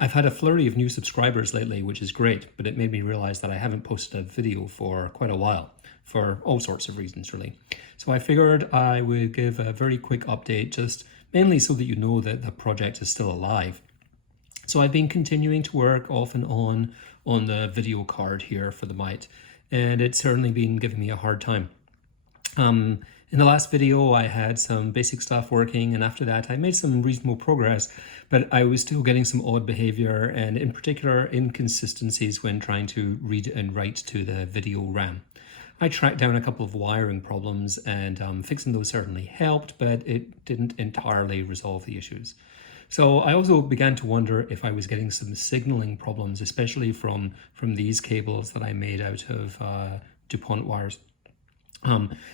I've had a flurry of new subscribers lately, which is great, but it made me realize that I haven't posted a video for quite a while for all sorts of reasons, really. So I figured I would give a very quick update, just mainly so that you know that the project is still alive. So I've been continuing to work off and on the video card here for the Mite, and it's certainly been giving me a hard time. In the last video, I had some basic stuff working, and after that, I made some reasonable progress, but I was still getting some odd behavior and in particular inconsistencies when trying to read and write to the video RAM. I tracked down a couple of wiring problems and fixing those certainly helped, but it didn't entirely resolve the issues. So I also began to wonder if I was getting some signaling problems, especially from these cables that I made out of DuPont wires.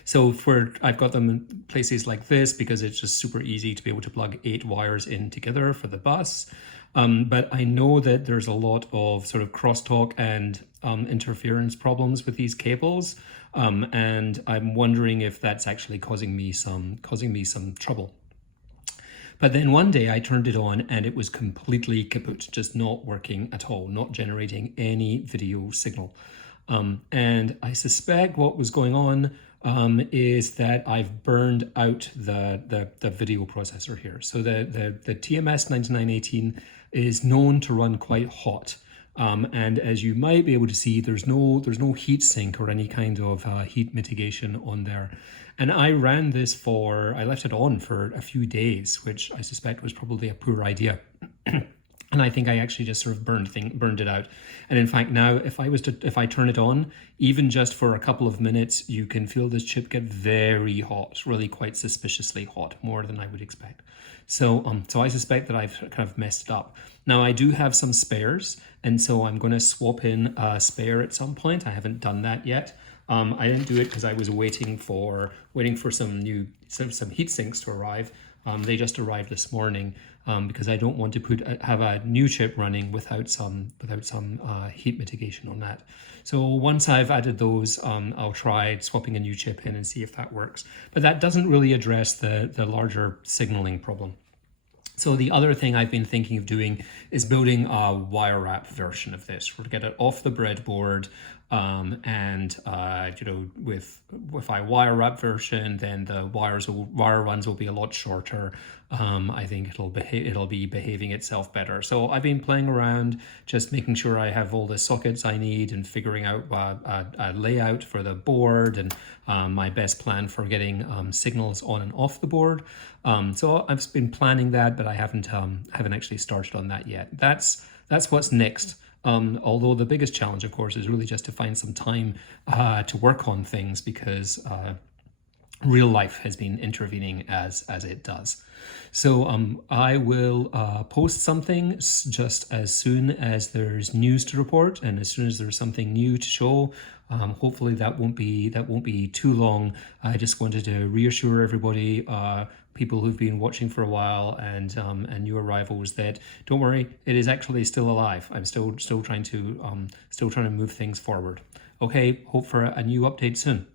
So I've got them in places like this because it's just super easy to be able to plug 8 wires in together for the bus. But I know that there's a lot of sort of crosstalk and interference problems with these cables. And I'm wondering if that's actually causing me some trouble. But then one day I turned it on and it was completely kaput, just not working at all, not generating any video signal. And I suspect what was going on is that I've burned out the video processor here. So the TMS 9918 is known to run quite hot. And as you might be able to see, there's no heat sink or any kind of heat mitigation on there. And I left it on for a few days, which I suspect was probably a poor idea. And I think I actually just sort of burned it out. And in fact, now if I turn it on, even just for a couple of minutes, you can feel this chip get very hot, really quite suspiciously hot, more than I would expect. So I suspect that I've kind of messed it up. Now I do have some spares, and so I'm going to swap in a spare at some point. I haven't done that yet. I didn't do it because I was waiting for some heat sinks to arrive. They just arrived this morning because I don't want to have a new chip running without some heat mitigation on that. So once I've added those, I'll try swapping a new chip in and see if that works. But that doesn't really address the larger signaling problem. So the other thing I've been thinking of doing is building a wire wrap version of this. We'll get it off the breadboard, if I wire wrap version, then the wire runs will be a lot shorter. I think it'll be behaving itself better. So I've been playing around, just making sure I have all the sockets I need and figuring out a layout for the board and my best plan for getting signals on and off the board. So I've been planning that, but I haven't actually started on that yet. That's what's next. Although the biggest challenge, of course, is really just to find some time to work on things because real life has been intervening as it does. So I will post something just as soon as there's news to report and as soon as there's something new to show. Hopefully that won't be too long. I just wanted to reassure everybody, people who've been watching for a while and new arrivals, that don't worry, it is actually still alive. I'm still trying to move things forward. Okay, hope for a new update soon.